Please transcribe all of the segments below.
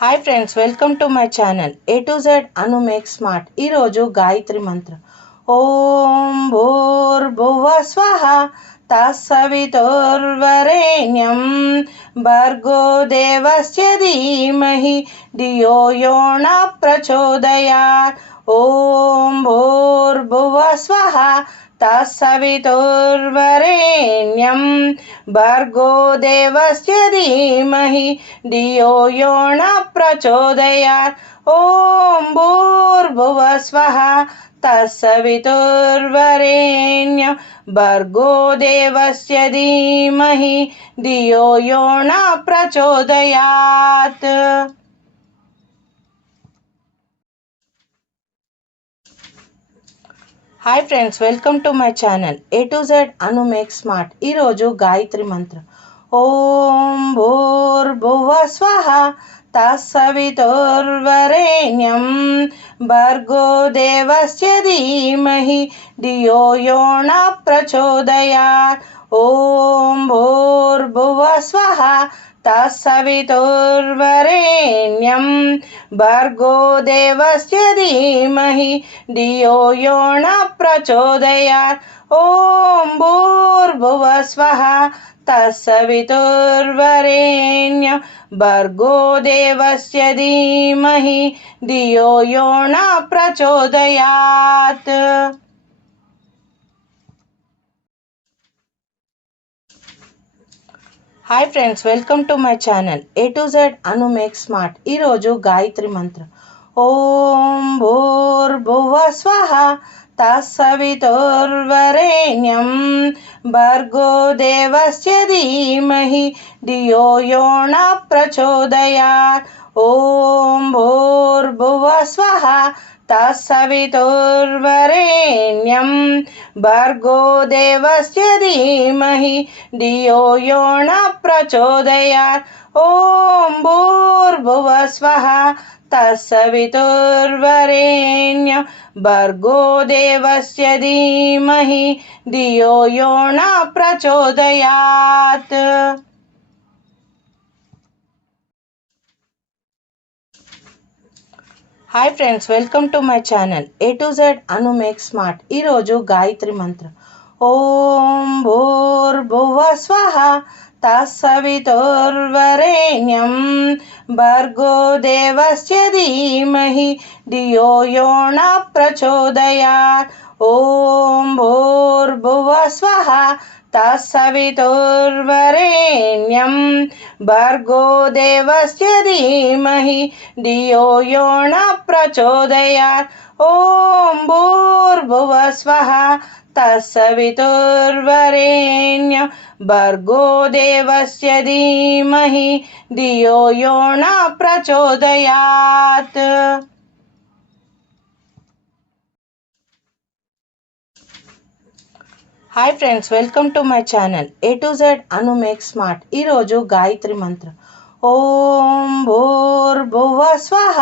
Hi friends, welcome to my channel A to Z Anu make smart. ఈరోజు గాయత్రి మంత్రం. ఓం భూర్భువ స్వః తత్సవితుర్వరేణ్యం భర్గో దేవస్య ధీమహి ధియో యో న ప్రచోదయాత్. ఓం భూర్భువ స్వః తత్సవితుర్వరేణ్యం భర్గో దేవస్య ధీమహి ధియో యో న ప్రచోదయాత్. ఓం భూర్భువ స్వః తత్సవితుర్వరేణ్యం భర్గో దేవస్య ధీమహి ధియో యో న ప్రచోదయాత్. Hi friends, welcome to my channel A to Z Anu make smart. ఈరోజు గాయత్రి మంత్రం. ఓం భూర్భువ స్వః తత్సవితుర్వరేణ్యం భర్గో దేవస్య ధీమహి ధియో యో న ప్రచోదయాత్. ఓం భూర్భువ స్వః తత్సవితుర్వరేణ్యం భర్గో దేవస్య ధీమహి ధియో యో న ప్రచోదయాత్. ఓం భూర్భువ స్వః తత్సవితుర్వరేణ్యం భర్గో దేవస్య ధీమహి ధియో యో న ప్రచోదయాత్. Hi friends, welcome to my channel A to Z Anu make smart. ఈరోజు గాయత్రి మంత్రం. ఓం భూర్భువ స్వః తత్సవితుర్వరేణ్యం భర్గో దేవస్య ధీమహి ధియో యో న ప్రచోదయాత్. ఓం భూర్భువ స్వః తత్సవితుర్వరేణ్యం భర్గో దేవస్య ధీమహి ధియో యో న ప్రచోదయాత్. ఓం భూర్భువ స్వః తత్సవితుర్వరేణ్యం భర్గో దేవస్య ధీమహి ధియో యో న ప్రచోదయాత్. Hi friends, welcome to my channel A to Z Anu make smart. ఈరోజు గాయత్రి మంత్రం. ఓం భూర్భువ స్వః తత్సవితుర్వరేణ్యం భర్గో దేవస్య ధీమహి ధియో యో న ప్రచోదయాత్. ఓం భూర్భువ స్వః తత్సవితుర్వరేణ్యం భర్గో దేవస్య ధీమహి ధియో యో న ప్రచోదయాత్. ఓం భూర్భువ స్వః తత్సవితుర్వరేణ్యం భర్గో దేవస్య ధీమహి ధియో యో న ప్రచోదయాత్. Hi friends, welcome to my channel A to Z Anu make smart. ఈరోజు గాయత్రి మంత్రం. ఓం భూర్భువ స్వః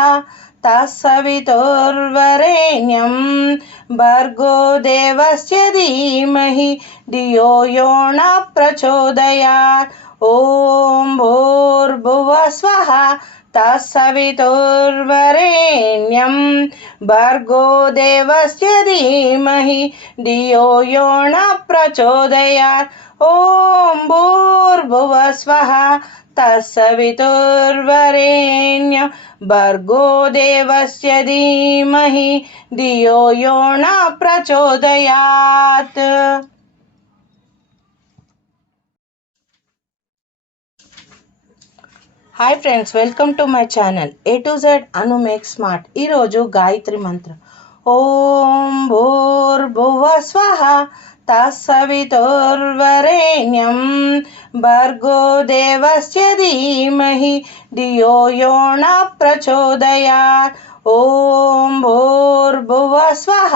తత్సవితుర్వరేణ్యం భర్గో దేవస్య ధీమహి ధియో యో న ప్రచోదయాత్. ఓం భూర్భువ స్వః తత్సవితుర్వరేణ్యం భర్గో దేవస్య ధీమహి ధియో యో న ప్రచోదయాత్. ఓం భూర్భువ స్వః తత్సవితుర్వరేణ్యం భర్గో దేవస్య ధీమహి ధియో యో న ప్రచోదయాత్. Hi friends, welcome to my channel A to Z Anu make smart. ఈరోజు గాయత్రి మంత్రం. ఓం భూర్భువ స్వః తత్సవితుర్వరేణ్యం భర్గో దేవస్య ధీమహి ధియో యో న ప్రచోదయాత్. ఓం భూర్భువ స్వః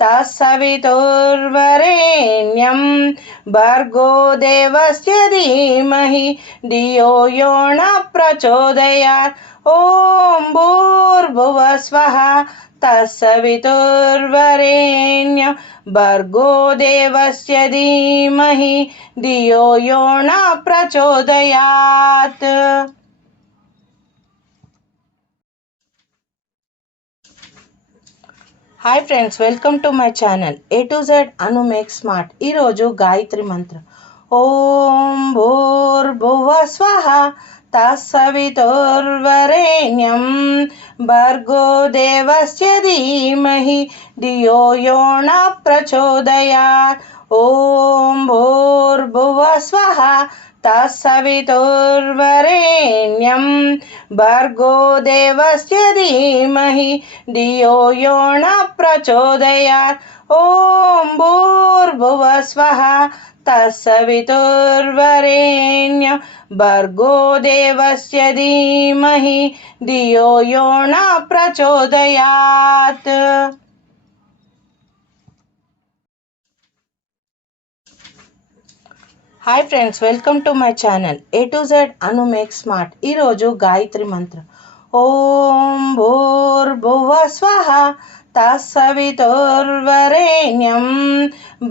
తత్సవితుర్వరేణ్యం భర్గో దేవస్య ధీమహి ధియో యో న ప్రచోదయాత్. ఓం భూర్భువ స్వః తత్సవితుర్వరేణ్యం భర్గో దేవస్య ధీమహి ధియో యో న ప్రచోదయాత్. Hi friends, welcome to my channel A to Z Anu make smart. ఈరోజు గాయత్రి మంత్రం. ఓం భూర్భువ స్వః తత్సవితుర్వరేణ్యం భర్గో దేవస్య ధీమహి ధియో యో న ప్రచోదయాత్. ఓం భూర్భువ స్వః తత్సవితుర్వరేణ్యం భర్గో దేవస్య ధీమహి ధియో యో న ప్రచోదయాత్. ఓం భూర్భువ స్వః తత్సవితుర్వరేణ్యం భర్గో దేవస్య ధీమహి ధియో యో న ప్రచోదయాత్. Hi friends, welcome to my channel A to Z Anu make smart. ఈరోజు గాయత్రి మంత్రం. ఓం భూర్భువ స్వః తత్సవితుర్వరేణ్యం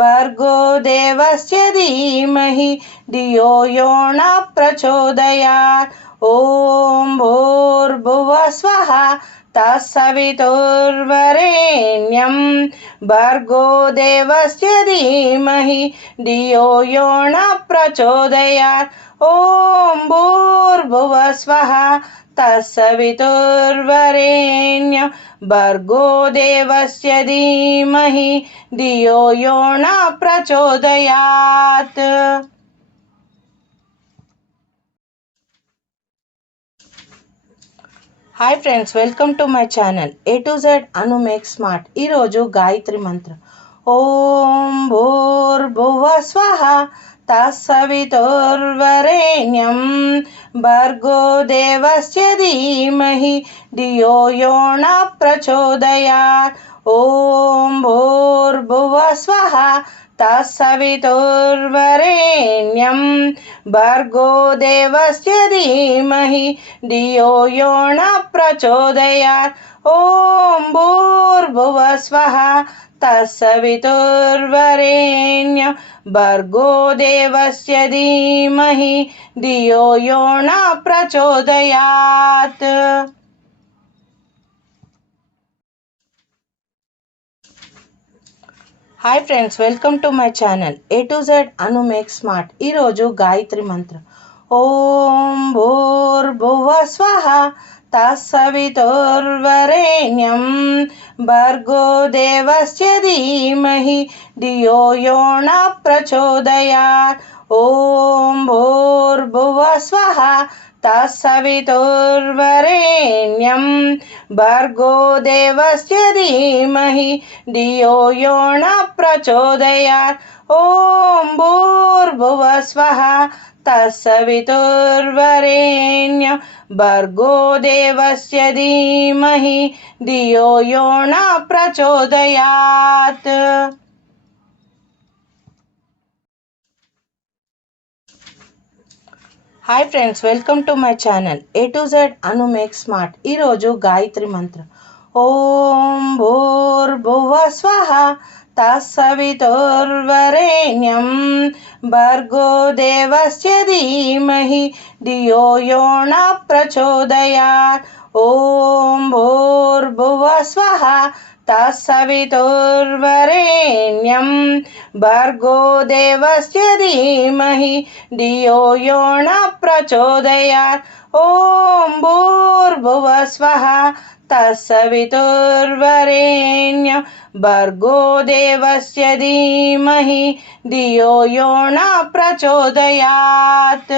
భర్గో దేవస్య ధీమహి ధియో యో న ప్రచోదయాత్. ఓం భూర్భువ స్వః తత్సవితుర్వరేణ్యం భర్గో దేవస్య ధీమహి ధియో యో న ప్రచోదయాత్. ఓం భూర్భువ స్వః తత్సవితుర్వరేణ్యం భర్గో దేవస్య ధీమహి ధియో యో న ప్రచోదయాత్. Hi friends, welcome to my channel A to Z Anu make smart. ఈరోజు గాయత్రి మంత్రం. ఓం భూర్భువ స్వః తత్సవితుర్వరేణ్యం భర్గో దేవస్య ధీమహి ధియో యో న ప్రచోదయాత్. ఓం భూర్భువ స్వః తత్సవితుర్వరేణ్యం భర్గో దేవస్య ధీమహి ధియో యో న ప్రచోదయాత్. ఓం భూర్భువ స్వః తత్సవితుర్వరేణ్యం భర్గో దేవస్య ధీమహి ధియో యో న ప్రచోదయాత్. Hi friends, welcome to my channel A to Z Anu make smart. ఈరోజు గాయత్రి మంత్రం. ఓం భూర్భువ స్వః తత్సవితుర్వరేణ్యం భర్గో దేవస్య ధీమహి ధియో యో న ప్రచోదయాత్. ఓం భూర్భువ స్వః తత్సవితుర్వరేణ్యం భర్గో దేవస్య ధీమహి ధియో యో న ప్రచోదయాత్. ఓం భూర్భువ స్వః తత్సవితుర్వరేణ్యం భర్గో దేవస్య ధీమహి ధియో యో న ప్రచోదయాత్. Hi friends, welcome to my channel A to Z Anu make smart. ఈరోజు గాయత్రి మంత్రం. ఓం భూర్భువ స్వః తత్సవితుర్వరేణ్యం భర్గో దేవస్య ధీమహి ధియో యో న ప్రచోదయాత్. ఓం భూర్భువ స్వః తత్సవితుర్వరేణ్యం భర్గో దేవస్య ధీమహి ధియో యో న ప్రచోదయాత్. ఓం భూర్భువ స్వః తత్సవితుర్వరేణ్యం భర్గో దేవస్య ధీమహి ధియో యో న ప్రచోదయాత్.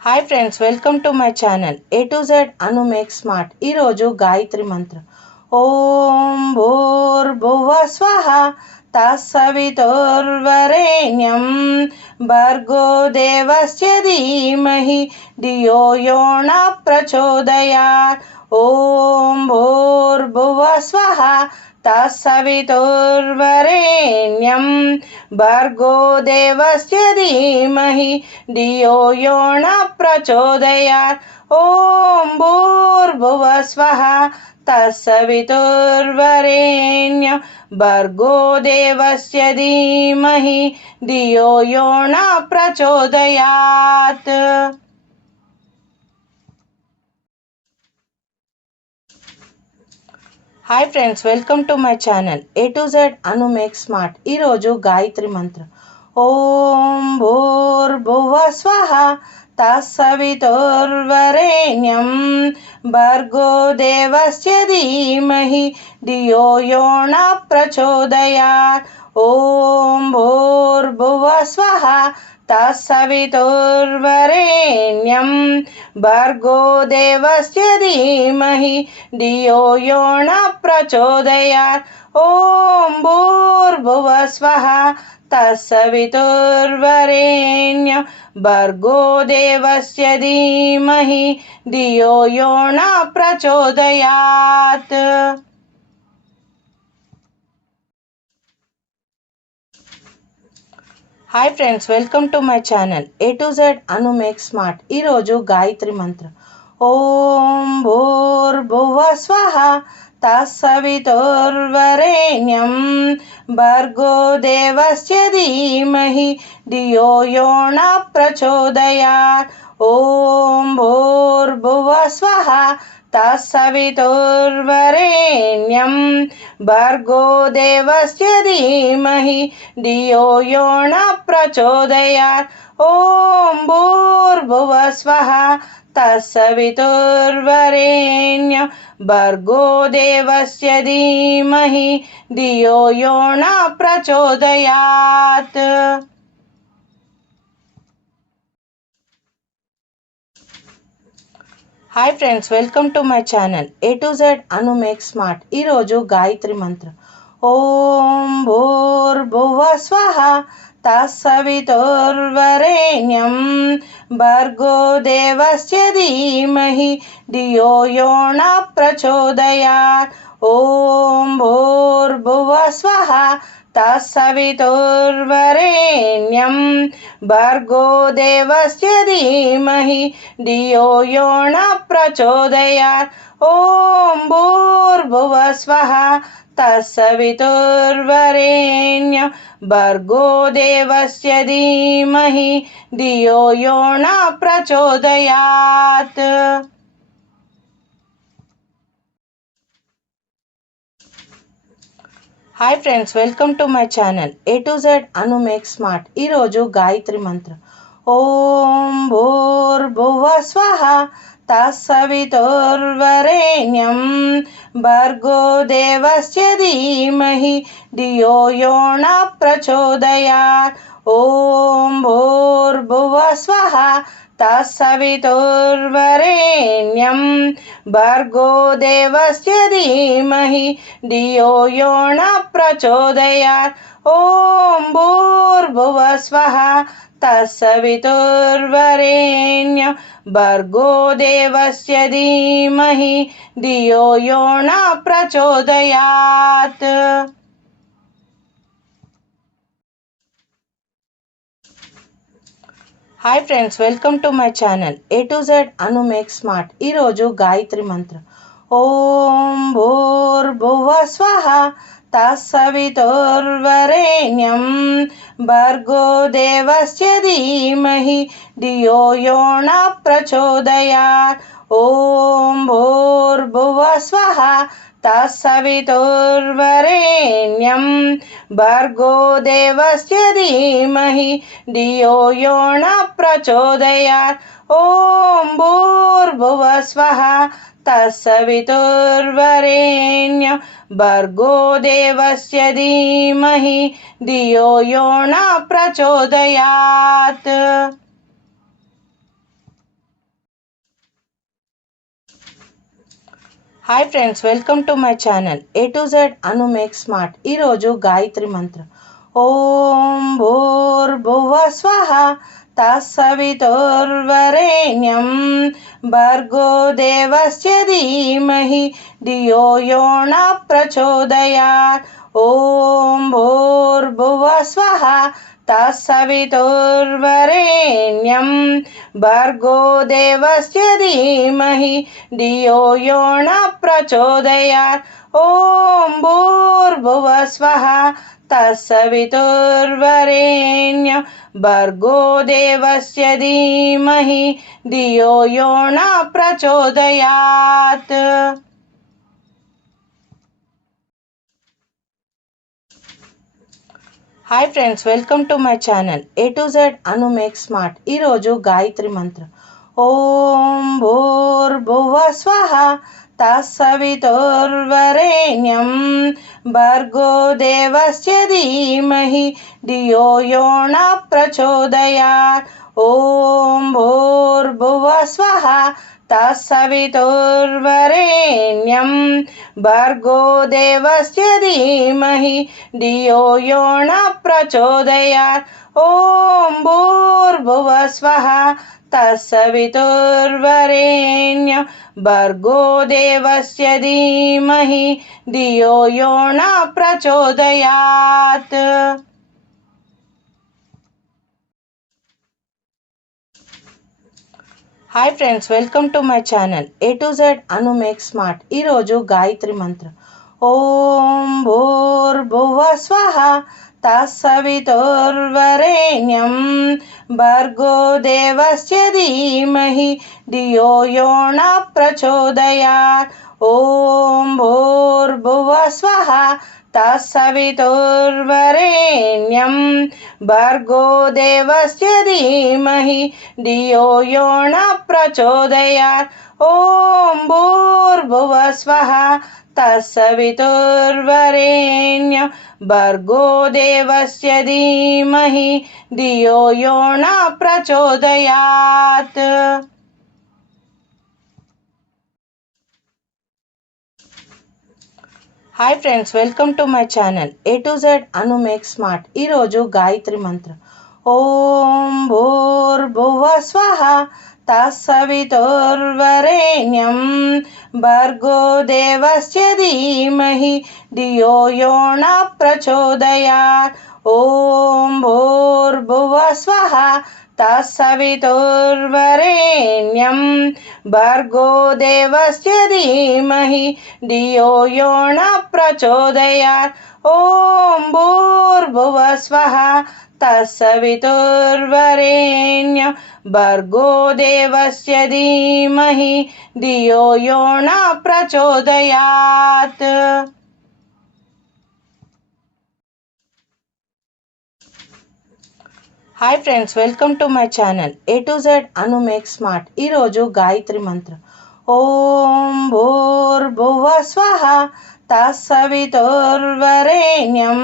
Hi friends, welcome to my channel A to Z Anu make smart. ఈరోజు గాయత్రి మంత్రం. ఓం భూర్భువ స్వః తత్సవితుర్వరేణ్యం భర్గో దేవస్య ధీమహి ధియో యో న ప్రచోదయాత్. ఓం భూర్భువ స్వః తత్సవితుర్వరేణ్యం భర్గో దేవస్య ధీమహి ధియో యో న ప్రచోదయాత్. ఓం భూర్భువ స్వః తత్సవితుర్వరేణ్యం భర్గో దేవస్య ధీమహి ధియో యో న ప్రచోదయాత్. Hi friends, welcome to my channel A to Z Anu make smart. ఈరోజు గాయత్రి మంత్రం. ఓం భూర్భువ స్వః తత్సవితుర్వరేణ్యం భర్గో దేవస్య ధీమహి ధియో యో న ప్రచోదయాత్. ఓం భూర్భువ స్వః తత్సవితుర్వరేణ్యం భర్గో దేవస్య ధీమహి ధియో యో న ప్రచోదయాత్. ఓం భూర్భువ స్వః తత్సవితుర్వరేణ్యం భర్గో దేవస్య ధీమహి ధియో యో న ప్రచోదయాత్. Hi friends, welcome to my channel A to Z Anu make smart. ఈరోజు గాయత్రి మంత్రం. ఓం భూర్భువ స్వః తత్సవితుర్వరేణ్యం భర్గో దేవస్య ధీమహి ధియో యో న ప్రచోదయాత్. ఓం భూర్భువ స్వః తత్సవితుర్వరేణ్యం భర్గో దేవస్య ధీమహి ధియో యో న ప్రచోదయాత్. ఓం భూర్భువ స్వః తత్సవితుర్వరేణ్యం భర్గో దేవస్య ధీమహి ధియో యో న ప్రచోదయాత్. Hi friends, welcome to my channel A to Z Anu make smart. ఈరోజు గాయత్రి మంత్రం. ఓం భూర్భువ స్వః తత్సవితుర్వరేణ్యం భర్గో దేవస్య ధీమహి ధియో యో న ప్రచోదయాత్. ఓం భూర్భువ స్వః తత్సవితుర్వరేణ్యం భర్గో దేవస్య ధీమహి ధియో యో న ప్రచోదయాత్. ఓం భూర్భువ స్వః తత్సవితుర్వరేణ్యం భర్గో దేవస్య ధీమహి ధియో యో న ప్రచోదయాత్. Hi friends, welcome to my channel A to Z Anu make smart. ఈరోజు గాయత్రి మంత్రం. ఓం భూర్భువ స్వః తత్సవితుర్వరేణ్యం భర్గో దేవస్య ధీమహి ధియో యో న ప్రచోదయాత్. ఓం భూర్భువ స్వః తత్సవితుర్వరేణ్యం భర్గో దేవస్య ధీమహి ధియో యో న ప్రచోదయాత్. ఓం భూర్భువ స్వః తత్సవితుర్వరేణ్యం భర్గో దేవస్య ధీమహి ధియో యో న ప్రచోదయాత్. Hi friends, welcome to my channel A to Z Anu make smart. ఈరోజు గాయత్రి మంత్రం. ఓం భూర్భువ స్వః తత్సవితుర్వరేణ్యం భర్గో దేవస్య ధీమహి ధియో యో న ప్రచోదయాత్. ఓం భూర్భువ స్వః తత్సవితుర్వరేణ్యం భర్గో దేవస్య ధీమహి ధియో యో న ప్రచోదయాత్. ఓం భూర్భువ స్వః తత్సవితుర్వరేణ్యం భర్గో దేవస్య ధీమహి ధియో యో న ప్రచోదయాత్. Hi friends, welcome to my channel A to Z Anu make smart. ఈరోజు గాయత్రి మంత్రం. ఓం భూర్భువ స్వః తత్సవితుర్వరేణ్యం భర్గో దేవస్య ధీమహి ధియో యో న ప్రచోదయాత్. ఓం భూర్భువ స్వః తత్సవితుర్వరేణ్యం భర్గో దేవస్య ధీమహి ధియో యో న ప్రచోదయాత్. ఓం భూర్భువ స్వః తత్సవితుర్వరేణ్యం భర్గో దేవస్య ధీమహి ధియో యో న ప్రచోదయాత్. Hi friends, welcome to my channel A to Z Anu make smart. ఈరోజు గాయత్రి మంత్రం. ఓం భూర్భువ స్వః తత్సవితుర్వరేణ్యం భర్గో దేవస్య ధీమహి ధియో యో న ప్రచోదయాత్. ఓం భూర్భువ స్వః తత్సవితుర్వరేణ్యం భర్గో దేవస్య ధీమహి ధియో యో న ప్రచోదయాత్. ఓం భూర్భువ స్వః తత్సవితుర్వరేణ్యం భర్గో దేవస్య ధీమహి ధియో యో న ప్రచోదయాత్. Hi friends, welcome to my channel A to Z Anu make smart. ఈరోజు గాయత్రి మంత్రం. ఓం భూర్భువ స్వః తత్సవితుర్వరేణ్యం భర్గో దేవస్య ధీమహి ధియో యో న ప్రచోదయాత్. ఓం భూర్భువ స్వః తత్సవితుర్వరేణ్యం భర్గో దేవస్య ధీమహి ధియో యో న ప్రచోదయాత్. ఓం భూర్భువ స్వః తత్సవితుర్వరేణ్యం భర్గో దేవస్య ధీమహి ధియో యో న ప్రచోదయాత్. Hi friends, welcome to my channel A to Z Anu make smart. ఈరోజు గాయత్రి మంత్రం. ఓం భూర్భువ స్వః తత్సవితుర్వరేణ్యం భర్గో దేవస్య ధీమహి ధియో యో న ప్రచోదయాత్. ఓం భూర్భువ స్వః తత్సవితుర్వరేణ్యం భర్గో దేవస్య ధీమహి ధియో యో న ప్రచోదయాత్. ఓం భూర్భువ స్వః తత్సవితుర్వరేణ్యం భర్గో దేవస్య ధీమహి ధియో యో న ప్రచోదయాత్. Hi friends, welcome to my channel A to Z Anu make smart. ఈరోజు గాయత్రి మంత్రం. ఓం భూర్భువ స్వః తత్సవితుర్వరేణ్యం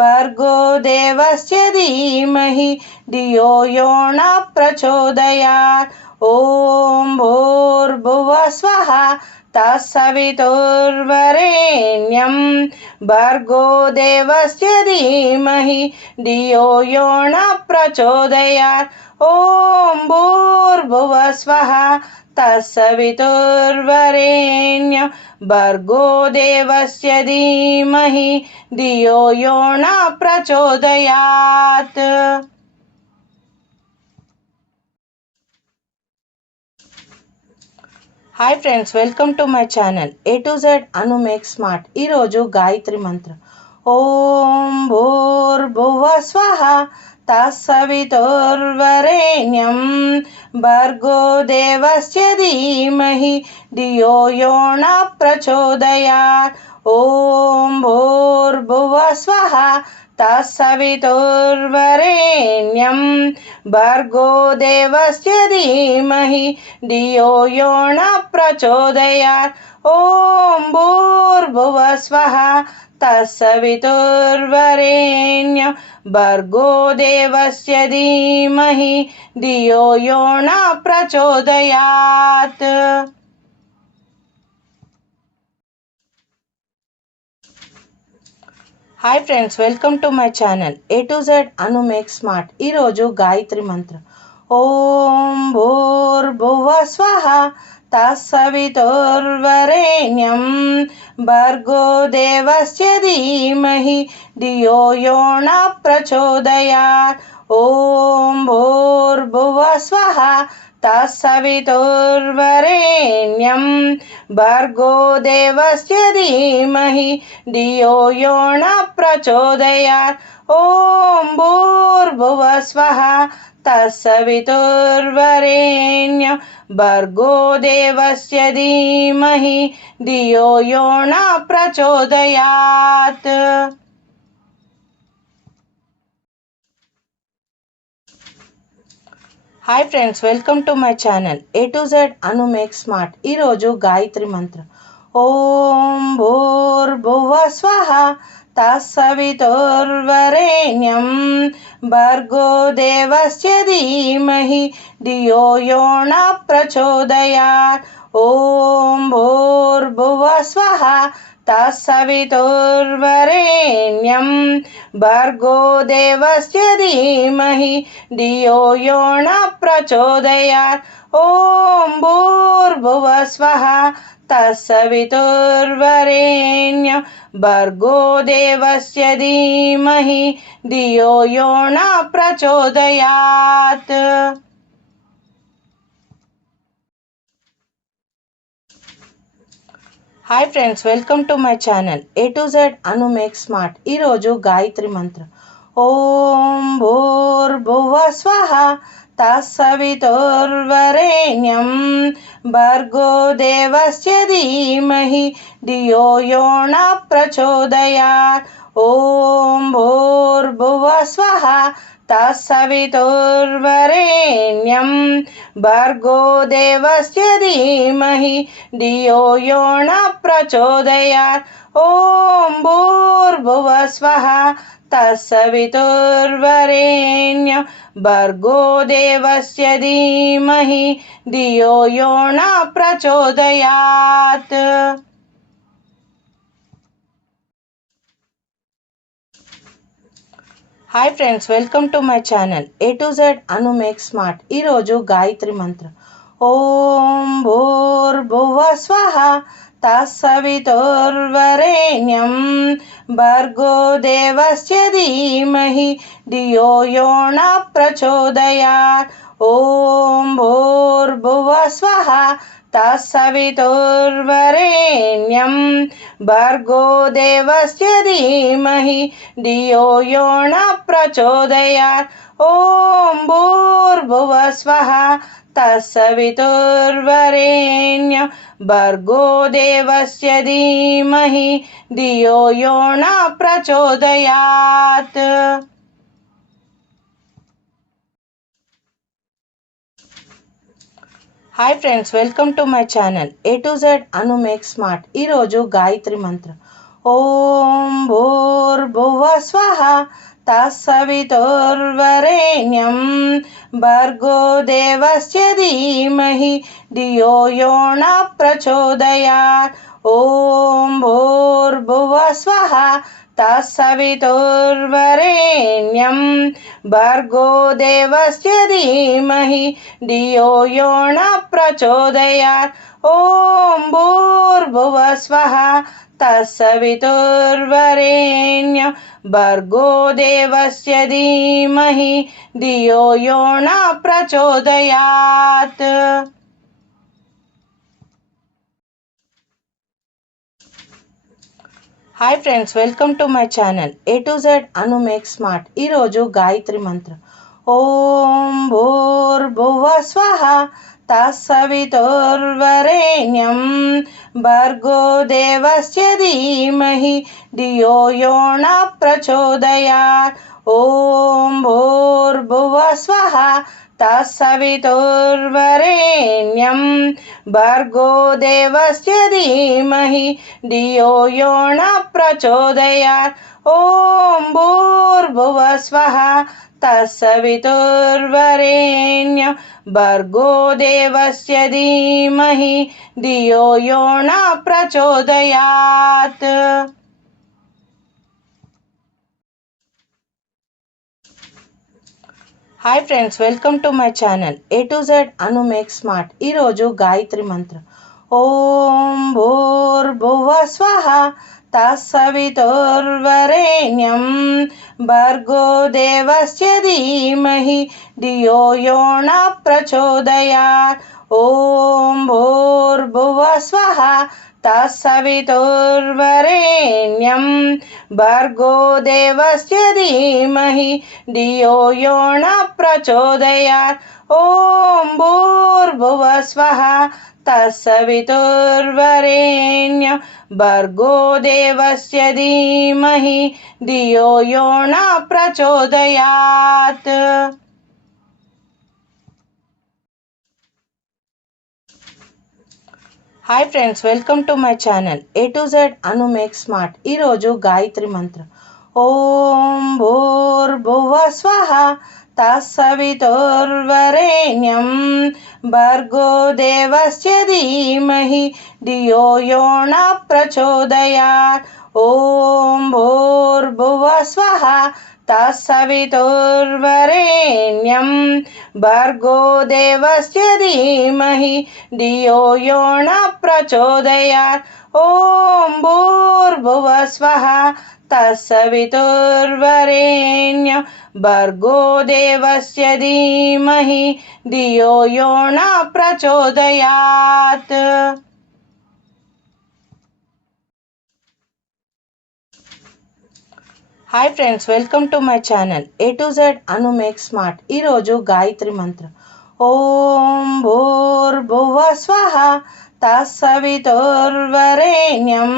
భర్గో దేవస్య ధీమహి ధియో యో న ప్రచోదయాత్. ఓం భూర్భువ స్వః తత్సవితుర్వరేణ్యం భర్గో దేవస్య ధీమహి ధియో యో న ప్రచోదయాత్. ఓం భూర్భువ స్వః తత్సవితుర్వరేణ్యం భర్గో దేవస్య ధీమహి ధియో యో న ప్రచోదయాత్. Hi friends, welcome to my channel A to Z Anu make smart. ఈరోజు గాయత్రి మంత్రం. ఓం భూర్భువ స్వః తత్సవితుర్వరేణ్యం భర్గో దేవస్య ధీమహి ధియో యో న ప్రచోదయాత్. ఓం భూర్భువ స్వః తత్సవితుర్వరేణ్యం భర్గో దేవస్య ధీమహి ధియో యో న ప్రచోదయాత్. ఓం భూర్భువ స్వః తత్సవితుర్వరేణ్యం భర్గో దేవస్య ధీమహి ధియో యో న ప్రచోదయాత్. Hi friends, welcome to my channel A to Z Anu make smart. ఈరోజు గాయత్రి మంత్రం. ఓం భూర్భువ స్వః తత్సవితుర్వరేణ్యం భర్గో దేవస్య ధీమహి ధియో యో న ప్రచోదయాత్. ఓం భూర్భువ స్వః తత్సవితుర్వరేణ్యం భర్గో దేవస్య ధీమహి ధియో యో న ప్రచోదయాత్. Hi friends, welcome to my channel A to Z Anu make smart. ఈరోజు గాయత్రి మంత్రం. ఓం భూర్భువ స్వః తత్సవితుర్వరేణ్యం భర్గో దేవస్య ధీమహి ధియో యో న ప్రచోదయాత్. ఓం భూర్భువ స్వః తత్సవితుర్వరేణ్యం భర్గో దేవస్య ధీమహి ధియో యో న ప్రచోదయాత్. ఓం భూర్భువ స్వః తత్సవితుర్వరేణ్యం భర్గో దేవస్య ధీమహి ధియో యో న ప్రచోదయాత్. Hi friends, welcome to my channel A to Z Anu make smart. ఈరోజు గాయత్రి మంత్రం. ఓం భూర్భువ స్వః తత్సవితుర్వరేణ్యం భర్గో దేవస్య ధీమహి ధియో యో న ప్రచోదయాత్. ఓం భూర్భువ స్వః తత్సవితుర్వరేణ్యం భర్గో దేవస్య ధీమహి ధియో యో న ప్రచోదయాత్. ఓం భూర్భువ స్వః తత్సవితుర్వరేణ్యం భర్గో దేవస్య ధీమహి ధియో యో న ప్రచోదయాత్. Hi friends, welcome to my channel A to Z Anu make smart. ఈరోజు గాయత్రి మంత్రం. ఓం భూర్భువ స్వః తత్సవితుర్వరేణ్యం భర్గో దేవస్య ధీమహి ధియో యో న ప్రచోదయాత్. ఓం భూర్భువ స్వః తత్సవితుర్వరేణ్యం భర్గో దేవస్య ధీమహి ధియో యో న ప్రచోదయాత్. ఓం భూర్భువ స్వః తత్సవితుర్వరేణ్యం భర్గో దేవస్య ధీమహి ధియో యో న ప్రచోదయాత్. Hi friends, welcome to my channel A to Z Anu make smart. ఈరోజు గాయత్రి మంత్రం. ఓం భూర్భువ స్వః తత్సవితుర్వరేణ్యం భర్గో దేవస్య ధీమహి ధియో యో న ప్రచోదయాత్. ఓం భూర్భువ స్వః తత్సవితుర్వరేణ్యం భర్గో దేవస్య ధీమహి ధియో యో న ప్రచోదయాత్. ఓం భూర్భువ స్వః తత్సవితుర్వరేణ్యం భర్గో దేవస్య ధీమహి ధియో యో న ప్రచోదయాత్. Hi friends, welcome to my channel A to Z Anu make smart. ఈరోజు గాయత్రి మంత్రం. ఓం భూర్భువ స్వః తత్సవితుర్వరేణ్యం భర్గో దేవస్య ధీమహి ధియో యో న ప్రచోదయాత్. ఓం భూర్భువ స్వః తత్సవితుర్వరేణ్యం భర్గో దేవస్య ధీమహి ధియో యో న ప్రచోదయాత్. ఓం భూర్భువ స్వః తత్సవితుర్వరేణ్యం భర్గో దేవస్య ధీమహి ధియో యో న ప్రచోదయాత్. Hi friends, welcome to my channel A to Z Anu make smart. ఈరోజు గాయత్రి మంత్రం. ఓం భూర్భువ స్వః తత్సవితుర్వరేణ్యం భర్గో దేవస్య ధీమహి ధియో యో న ప్రచోదయాత్. ఓం భూర్భువ స్వః తత్సవితుర్వరేణ్యం భర్గో దేవస్య ధీమహి ధియో యో న ప్రచోదయాత్. ఓం భూర్భువ స్వః తత్సవితుర్వరేణ్యం భర్గో దేవస్య ధీమహి ధియో యో న ప్రచోదయాత్. Hi friends, welcome to my channel A to Z Anu make smart. ఈరోజు గాయత్రి మంత్రం. ఓం భూర్భువ స్వః తత్సవితుర్వరేణ్యం భర్గో దేవస్య ధీమహి ధియో యో న ప్రచోదయాత్. ఓం భూర్భువ స్వః తత్సవితుర్వరేణ్యం భర్గో దేవస్య ధీమహి ధియో యో న ప్రచోదయాత్. ఓం భూర్భువ స్వః తత్సవితుర్వరేణ్యం భర్గో దేవస్య ధీమహి ధియో యో న ప్రచోదయాత్. Hi friends, welcome to my channel A to Z Anu make smart. ఈరోజు గాయత్రి మంత్రం. ఓం భూర్భువ స్వః తత్సవితుర్వరేణ్యం భర్గో దేవస్య ధీమహి ధియో యో న ప్రచోదయాత్. ఓం భూర్భువ స్వః తత్సవితుర్వరేణ్యం భర్గో దేవస్య ధీమహి ధియో యో న ప్రచోదయాత్. ఓం భూర్భువ స్వః తత్సవితుర్వరేణ్యం భర్గో దేవస్య ధీమహి ధియో యో న ప్రచోదయాత్. Hi friends, welcome to my channel A to Z Anu make smart. ఈరోజు గాయత్రి మంత్రం. ఓం భూర్భువ స్వః తత్సవితుర్వరేణ్యం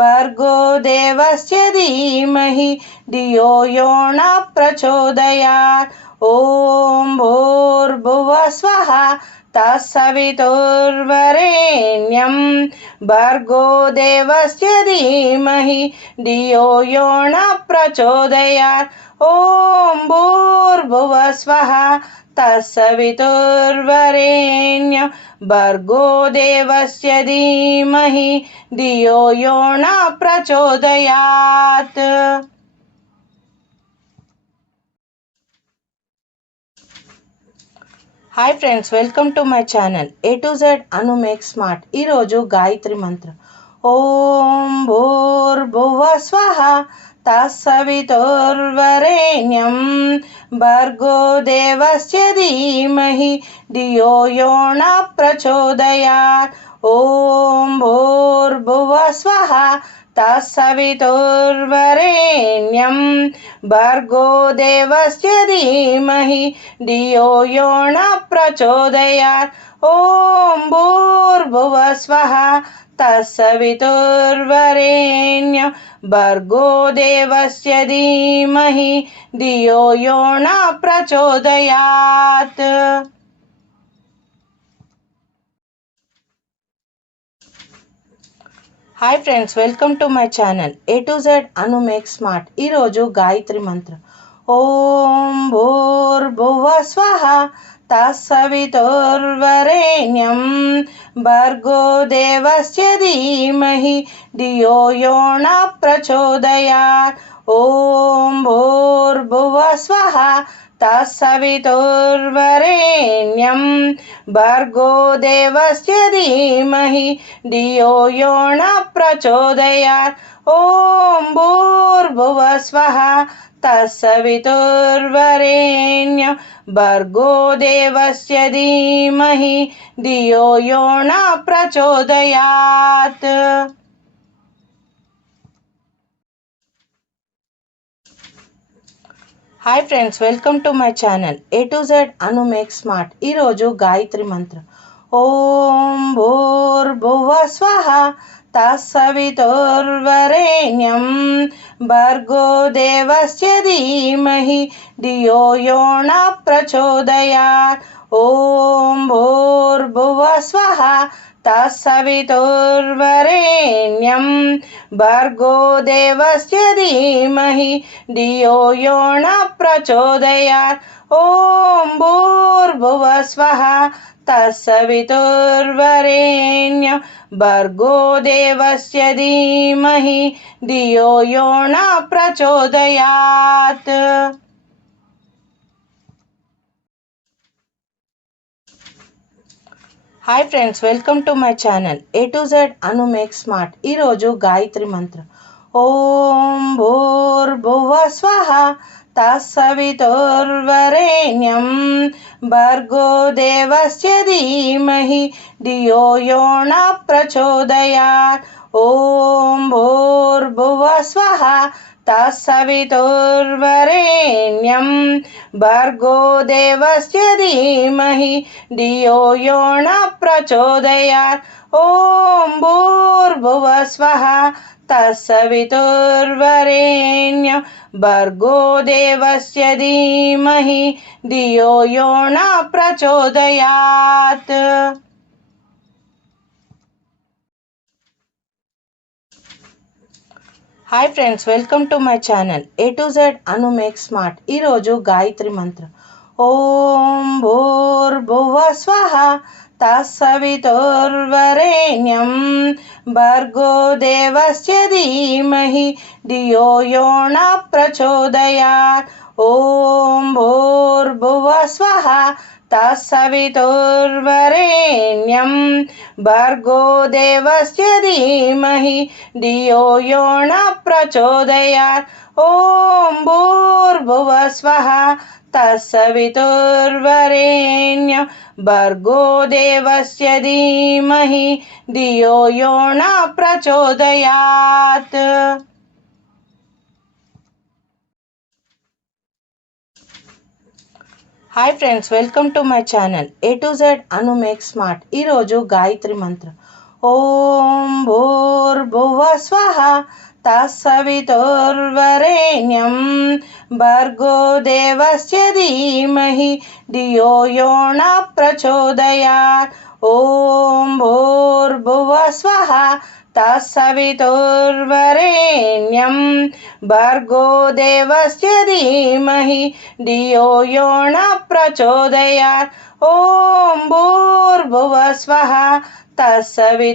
భర్గో దేవస్య ధీమహి ధియో యో న ప్రచోదయాత్. ఓం భూర్భువ స్వః తత్సవితుర్వరేణ్యం భర్గో దేవస్య ధీమహి ధియో యో న ప్రచోదయాత్. ఓం భూర్భువ స్వః తత్సవితుర్వరేణ్యం భర్గో దేవస్య ధీమహి ధియో యో న ప్రచోదయాత్. Hi friends, welcome to my channel A to Z Anu make smart. ఈరోజు గాయత్రి మంత్రం. ఓం భూర్భువ స్వః తత్సవితుర్వరేణ్యం భర్గో దేవస్య ధీమహి ధియో యో న ప్రచోదయాత్. ఓం భూర్భువ స్వః తత్సవితుర్వరేణ్యం భర్గో దేవస్య ధీమహి ధియో యో న ప్రచోదయాత్. ఓం భూర్భువ స్వః తత్సవితుర్వరేణ్యం భర్గో దేవస్య ధీమహి ధియో యో న ప్రచోదయాత్. Hi friends, welcome to my channel A to Z Anu make smart. ఈరోజు గాయత్రి మంత్రం. ఓం భూర్భువ స్వః తత్సవితుర్వరేణ్యం భర్గో దేవస్య ధీమహి ధియో యో న ప్రచోదయాత్. ఓం భూర్భువ స్వః తత్సవితుర్వరేణ్యం భర్గో దేవస్య ధీమహి ధియో యో న ప్రచోదయాత్. ఓం భూర్భువ స్వః తత్సవితుర్వరేణ్యం భర్గో దేవస్య ధీమహి ధియో యో న ప్రచోదయాత్. ఓం భూర్భువ స్వః తత్సవితుర్వరేణ్యం భర్గో దేవస్య ధీమహి ధియో యో న ప్రచోదయాత్. ఓం భూర్భువ స్వః తత్సవితుర్వరేణ్యం భర్గో దేవస్య ధీమహి ధియో యో న ప్రచోదయాత్. Hi friends, welcome to my channel A to Z Anu make smart. ఈరోజు గాయత్రి మంత్రం. ఓం భూర్భువ స్వః తత్సవితుర్వరేణ్యం భర్గో దేవస్య ధీమహి ధియో యో న ప్రచోదయాత్. ఓం భూర్భువ స్వః తత్సవితుర్వరేణ్యం భర్గో దేవస్య ధీమహి ధియో యో న ప్రచోదయాత్. ఓం భూర్భువ స్వః తత్సవితుర్వరేణ్యం భర్గో దేవస్య ధీమహి ధియో యో న ప్రచోదయాత్. Hi friends, welcome to my channel A to Z Anu make smart. ఈరోజు గాయత్రి మంత్రం. ఓం భూర్భువ స్వః తత్సవితుర్వరేణ్యం భర్గో దేవస్య ధీమహి ధియో యో న ప్రచోదయాత్. ఓం భూర్భువ స్వః తత్సవితుర్వరేణ్యం భర్గో దేవస్య ధీమహి ధియో యో న ప్రచోదయాత్. ఓం భూర్భువ స్వః తత్సవితుర్వరేణ్యం భర్గో దేవస్య ధీమహి ధియో యో న ప్రచోదయాత్. Hi friends, welcome to my channel A to Z Anu make smart. ఈరోజు గాయత్రి మంత్రం. ఓం భూర్భువ స్వః తత్సవితుర్వరేణ్యం భర్గో దేవస్య ధీమహి ధియో యో న ప్రచోదయాత్. ఓం భూర్భువ స్వః తత్సవితుర్వరేణ్యం భర్గో దేవస్య ధీమహి ధియో యో న ప్రచోదయాత్. ఓం భూర్భువ స్వః తత్సవితుర్వరేణ్యం భర్గో దేవస్య ధీమహి ధియో యో న ప్రచోదయాత్. Hi friends, welcome to my channel A to Z Anu make smart. ఈరోజు గాయత్రి మంత్రం. ఓం భూర్భువ స్వః తత్సవితుర్వరేణ్యం భర్గో దేవస్య ధీమహి ధియో యో న ప్రచోదయాత్. ఓం భూర్భువ స్వః తత్సవితుర్వరేణ్యం భర్గో దేవస్య ధీమహి ధియో యో న ప్రచోదయాత్. ఓం భూర్భువ స్వః తత్సవితుర్వరేణ్యం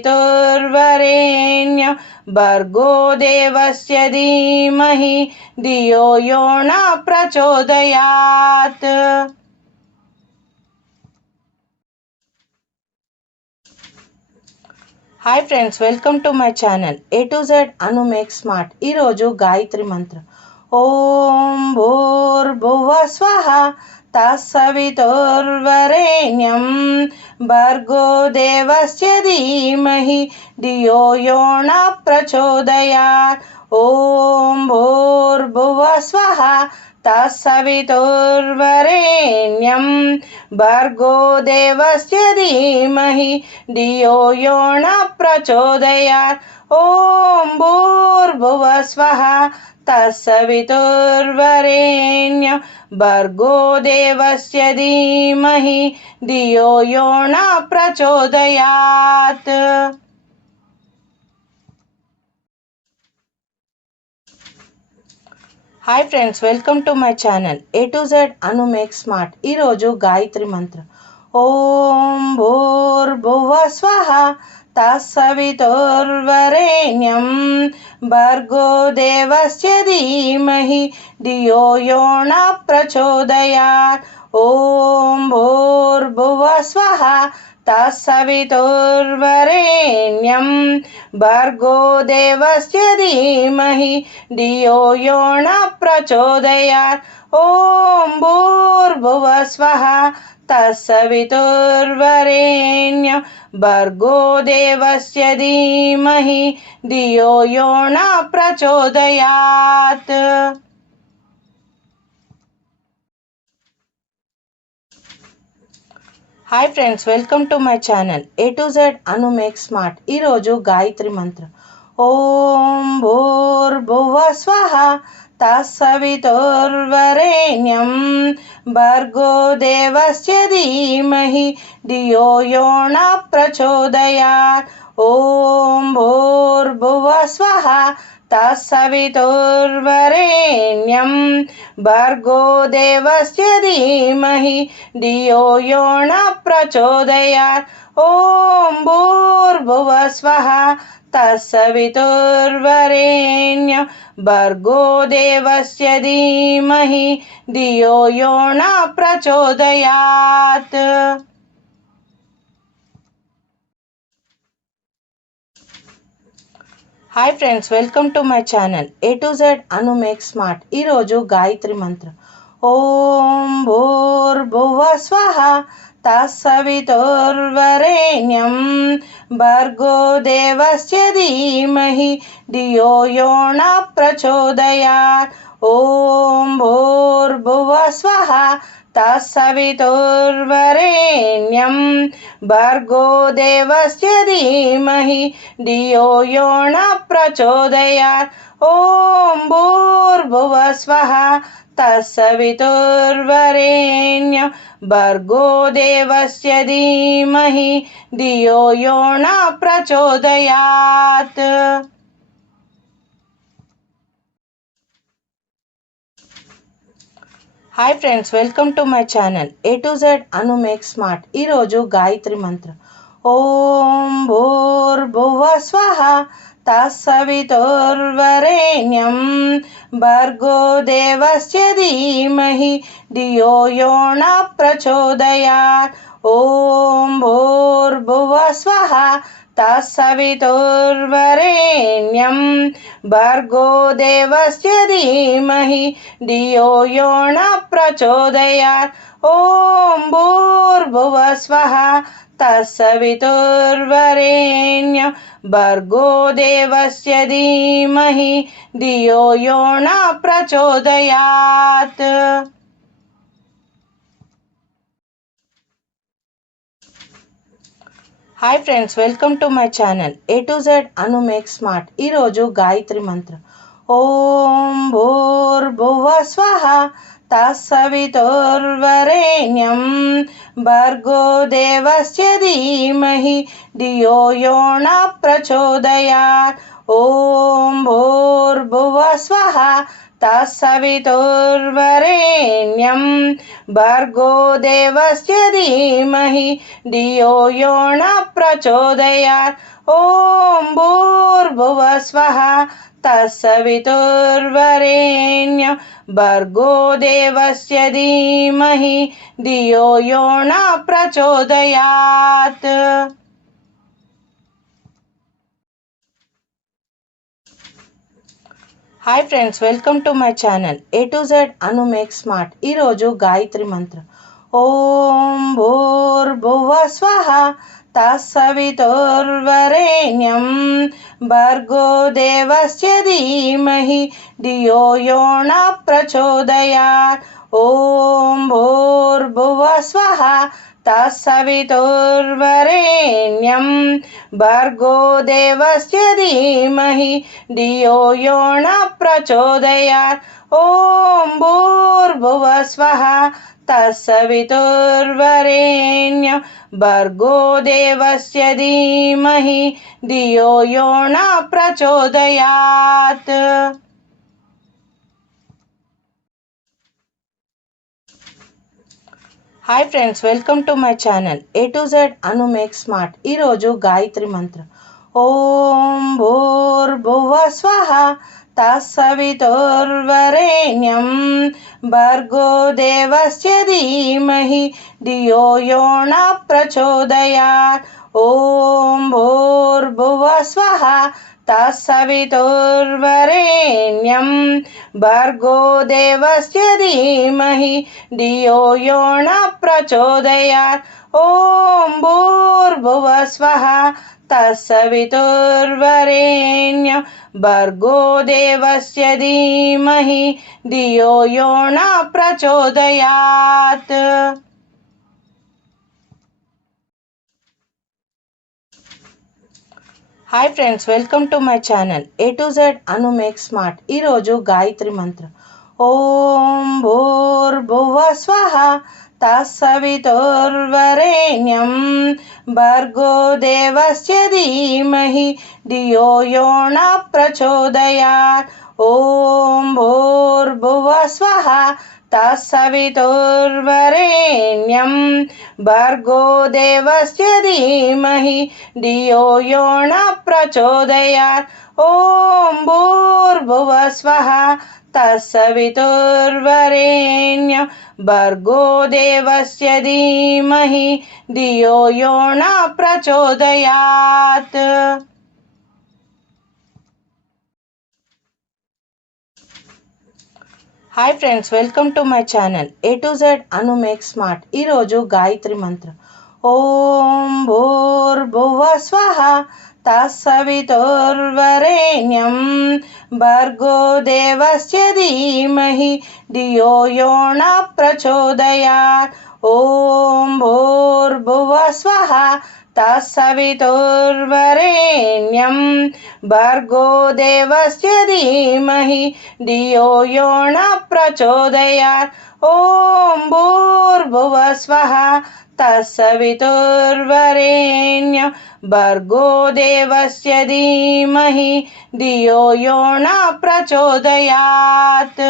భర్గో దేవస్య ధీమహి ధియో యో న ప్రచోదయాత్. Hi friends, welcome to my channel A to Z Anu make smart. ఈరోజు గాయత్రి మంత్రం. ఓం భూర్భువ స్వః తత్సవితుర్వరేణ్యం భర్గో దేవస్య ధీమహి ధియో యో న ప్రచోదయాత్. ఓం భూర్భువ స్వః తత్సవితుర్వరేణ్యం భర్గో దేవస్య ధీమహి ధియో యో న ప్రచోదయాత్. ఓం భూర్భువ స్వః తత్సవితుర్వరేణ్యం భర్గో దేవస్య ధీమహి ధియో యో న ప్రచోదయాత్. Hi friends, welcome to my channel A to Z Anu make smart. ఈరోజు గాయత్రి మంత్రం. ఓం భూర్భువ స్వః తత్సవితుర్వరేణ్యం భర్గో దేవస్య ధీమహి ధియో యో న ప్రచోదయాత్. ఓం భూర్భువ స్వః తత్సవితుర్వరేణ్యం భర్గో దేవస్య ధీమహి ధియో యో న ప్రచోదయాత్. ఓం భూర్భువ స్వః తత్సవితుర్వరేణ్యం భర్గో దేవస్య ధీమహి ధియో యో న ప్రచోదయాత్. Hi friends, welcome to my channel A to Z Anu make smart. ఈరోజు గాయత్రి మంత్రం. ఓం భూర్భువ స్వః తత్సవితుర్వరేణ్యం భర్గో దేవస్య ధీమహి ధియో యో న ప్రచోదయాత్. ఓం భూర్భువ స్వః తత్సవితుర్వరేణ్యం భర్గో దేవస్య ధీమహి ధియో యో న ప్రచోదయాత్. ఓం భూర్భువ స్వః తత్సవితుర్వరేణ్యం భర్గో దేవస్య ధీమహి ధియో యో న ప్రచోదయాత్. Hi friends, welcome to my channel A to Z Anu make smart. ఈరోజు గాయత్రి మంత్రం. ఓం భూర్భువ స్వః తత్సవితుర్వరేణ్యం భర్గో దేవస్య ధీమహి ధియో యో న ప్రచోదయాత్. ఓం భూర్భువ స్వః తత్సవితుర్వరేణ్యం భర్గో దేవస్య ధీమహి ధియో యో న ప్రచోదయాత్. ఓం భూర్భువ స్వః తత్సవితుర్వరేణ్యం భర్గో దేవస్య ధీమహి ధియో యో న ప్రచోదయాత్. Hi friends, welcome to my channel A to Z Anu make smart. ఈరోజు గాయత్రి మంత్రం. ఓం భూర్భువ స్వః తత్సవితుర్వరేణ్యం భర్గో దేవస్య ధీమహి ధియో యో న ప్రచోదయాత్. ఓం భూర్భువ స్వః తత్సవితుర్వరేణ్యం భర్గో దేవస్య ధీమహి ధియో యో న ప్రచోదయాత్. ఓం భూర్భువ స్వః తత్సవితుర్వరేణ్యం భర్గో దేవస్య ధీమహి ధియో యో న ప్రచోదయాత్. Hi friends, welcome to my channel A to Z Anu make smart. ఈరోజు గాయత్రి మంత్రం. ఓం భూర్భువ స్వః తత్సవితుర్వరేణ్యం భర్గో దేవస్య ధీమహి ధియో యో న ప్రచోదయాత్. ఓం భూర్భువ స్వః తత్సవితుర్వరేణ్యం భర్గో దేవస్య ధీమహి ధియో యో న ప్రచోదయాత్. ఓం భూర్భువ స్వః తత్సవితుర్వరేణ్యం భర్గో దేవస్య ధీమహి ధియో యో న ప్రచోదయాత్. Hi friends, welcome to my channel A to Z Anu make smart. ఈరోజు గాయత్రి మంత్రం. ఓం భూర్భువ స్వః తత్సవితుర్వరేణ్యం భర్గో దేవస్య ధీమహి ధియో యో న ప్రచోదయాత్. ఓం భూర్భువ స్వః తత్సవితుర్వరేణ్యం భర్గో దేవస్య ధీమహి ధియో యో న ప్రచోదయాత్. ఓం భూర్భువ స్వః తత్సవితుర్వరేణ్యం భర్గో దేవస్య ధీమహి ధియో యో న ప్రచోదయాత్. Hi friends, welcome to my channel A to Z Anu make smart. ఈరోజు గాయత్రి మంత్రం. ఓం భూర్భువ స్వః తత్సవితుర్వరేణ్యం భర్గో దేవస్య ధీమహి ధియో యో న ప్రచోదయాత్. ఓం భూర్భువ స్వః తత్సవితుర్వరేణ్యం భర్గో దేవస్య ధీమహి ధియో యో న ప్రచోదయాత్. ఓం భూర్భువ స్వః తత్సవితుర్వరేణ్యం భర్గో దేవస్య ధీమహి ధియో యో న ప్రచోదయాత్. Hi friends, welcome to my channel A to Z Anu make smart. ఈరోజు గాయత్రి మంత్రం. ఓం భూర్భువ స్వః తత్సవితుర్వరేణ్యం భర్గో దేవస్య ధీమహి ధియో యో న ప్రచోదయాత్. ఓం భూర్భువ స్వః తత్సవితుర్వరేణ్యం భర్గో దేవస్య ధీమహి ధియో యో న ప్రచోదయాత్. ఓం భూర్భువ స్వః తత్సవితుర్వరేణ్యం భర్గో దేవస్య ధీమహి ధియో యో న ప్రచోదయాత్. Hi friends, welcome to my channel A to Z Anu make smart. ఈరోజు గాయత్రి మంత్రం. ఓం భూర్భువ స్వః తత్సవితుర్వరేణ్యం భర్గో దేవస్య ధీమహి ధియో యో న ప్రచోదయాత్. ఓం భూర్భువ స్వః తత్సవితుర్వరేణ్యం భర్గో దేవస్య ధీమహి ధియో యో న ప్రచోదయాత్. ఓం భూర్భువ స్వః తత్సవితుర్వరేణ్యం భర్గో దేవస్య ధీమహి ధియో యో న ప్రచోదయాత్.